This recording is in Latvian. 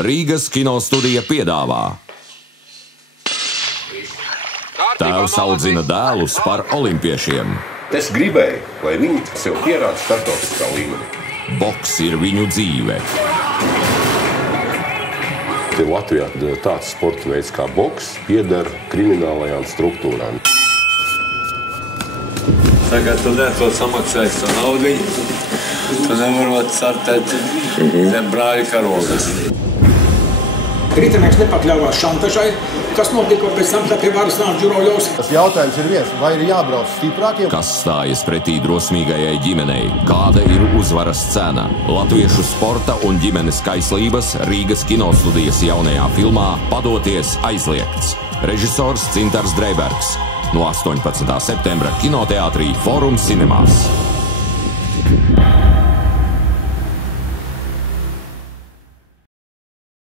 Rīgas kinostudija piedāvā. Tēvs audzina dēlus par olimpiešiem. Es gribēju, lai viņi sev pierāda starptautiskā līmenī. Boks ir viņu dzīve. Latvijā tāds sporta veids kā boks pieder kriminālajām struktūrām. Tagad tu neto samaksāji savu naudiņu, tu nevarot startēt zem brāļa karogas. Rītinieks nepakļāvās šantažai, kas notika pēc tam pie varas nāca Džurovļovs. Tas jautājums ir viens, vai ir jābrauc stiprākiem? Kas stājas pretī drosmīgajai ģimenei? Kāda ir uzvaras cena? Latviešu sporta un ģimenes kaislības Rīgas kinostudijas jaunajā filmā Padoties aizliegts. Režisors Cintars Dreibergs. No 18. septembra kinoteātrī Forum Cinemās.